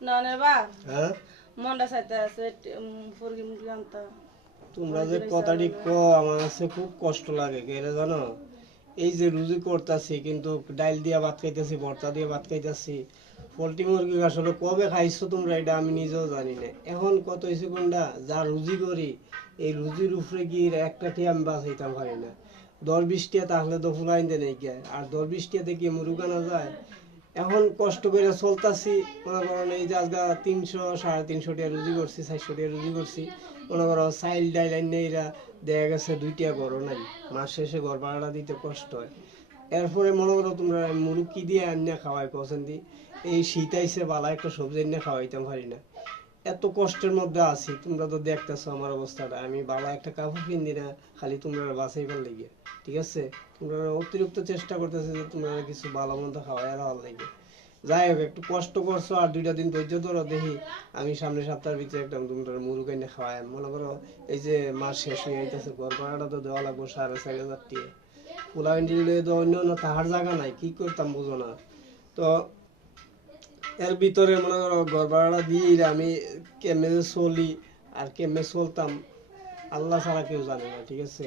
না নে বা হ্যাঁ মনটা চাইতে আছে মুরগি মুরগি আনতা তোমরা যে কথাটি আমার কাছে খুব কষ্ট লাগে কেন জানো? এই যে রুজি করতেছি কিন্তু ডাইল দিয়া ভাত খাইতেছি, ভর্তা দিয়ে ভাত খাইতেছি, পোল্ট্রি মুরগি আসলে কবে খাইছো তোমরা এটা আমি নিজেও জানি না। এখন কত হয়েছে কোনটা যা রুজি করি এই রুজির উপরে গিয়ে একটা টি আমি বাঁচাইতাম পারি না। 10-20 টিয়া তাহলে তো ফুলাইন দেয় নাকি, আর 10-20 টিয়াতে কি মুরগ আনা যায়? এখন কষ্ট করে চলতাছি, মনে করেন এই যে আজকে 300-350 টাকা রুজি করছি, 400 টাকা রুজি করছি, মনে করো চাইল ডাইল আইনে এরা দেখা গেছে 2 টিয়া ঘরও নাই, মাস শেষে ঘর ভাড়াটা দিতে কষ্ট হয়। এরপরে মনে করো তোমরা মুরগ কি দিয়ে আনিয়া খাওয়াই পছন্দ দি, এই শীত আইসে বালা একটা সবজি এনে খাওয়াইতাম পারি না। এত কষ্টের মধ্যে আছি, তোমরা তো দেখতেছো আমার অবস্থাটা, আমি বালা একটা কাপড় কিনি না খালি তোমরা বাঁচাইবার লেগে। ঠিক আছে, তোমরা অতিরিক্ত চেষ্টা করতেছে যে তোমরা কিছু ভালো মন্দ খাওয়াই আর ভালো লাগে। যাই হোক, একটু কষ্ট করছো আর 2টা দিন ধৈর্য ধরো, দেখি আমি সামনে সপ্তাহের ভিতরে একটা তোমরা মুরগ এনে খাওয়াই। মনে করো এই যে মাস শেষ হয়ে যাইতেছে, ঘর ভাড়াটা তো দেওয়া লাগবো 4,500 টাকা। পোলা ইন্ডিলে তো অন্য অন্য তাহার জায়গা নাই, কি করতাম বুঝো না। তো এর ভিতরে মনে করো ঘর ভাড়াটা দিয়ে আমি কেমনে যে চলি আর কেমনে চলতাম আল্লাহ ছাড়া কেউ জানে না। ঠিক আছে,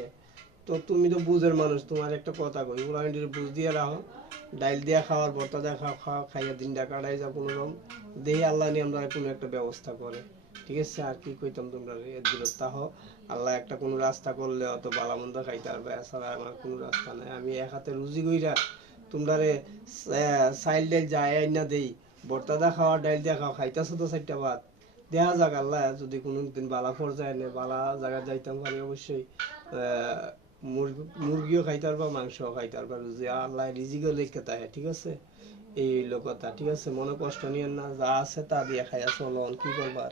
তো তুমি তো বুঝের মানুষ, তোমার একটা কথা কই, উড়াইন্ডির বুঝ দিয়ে রাখো, ডাইল দিয়া খাওয়ার ভর্তা দিয়া খাওয়া খাওয়া খাইয়া দিনটা কাটাই যা কোনো রকম, দেখি আল্লাহ নিয়ে আমরা কোনো একটা ব্যবস্থা করে। ঠিক আছে, আর কি কইতাম তোমরা এর দূরত্ব হোক, আল্লাহ একটা কোনো রাস্তা করলে অত বালা মন্দ খাইতে পারবে, এছাড়া আমার কোনো রাস্তা নাই। আমি এক হাতে রুজি কইরা তোমরা চাইল ডাইল যায় না দেই, ভর্তা দা খাওয়া ডাইল দিয়া খাওয়া খাইতেছো তো 4টা ভাত, দেখা যাক আল্লাহ যদি কোনো দিন বালা পর্যায়ে নেই, বালা জায়গা যাইতাম পারি অবশ্যই। মুরগিও খাইতে পারবা, মাংসও খাইতে পারবা, রুজি আল্লাহ রিজিকও লিখে তাই। ঠিক আছে, এই হইলো কথা। ঠিক আছে, মনে কষ্ট নিয়েন না, যা আছে তা দিয়ে খাইয়া চলো, কি করবার।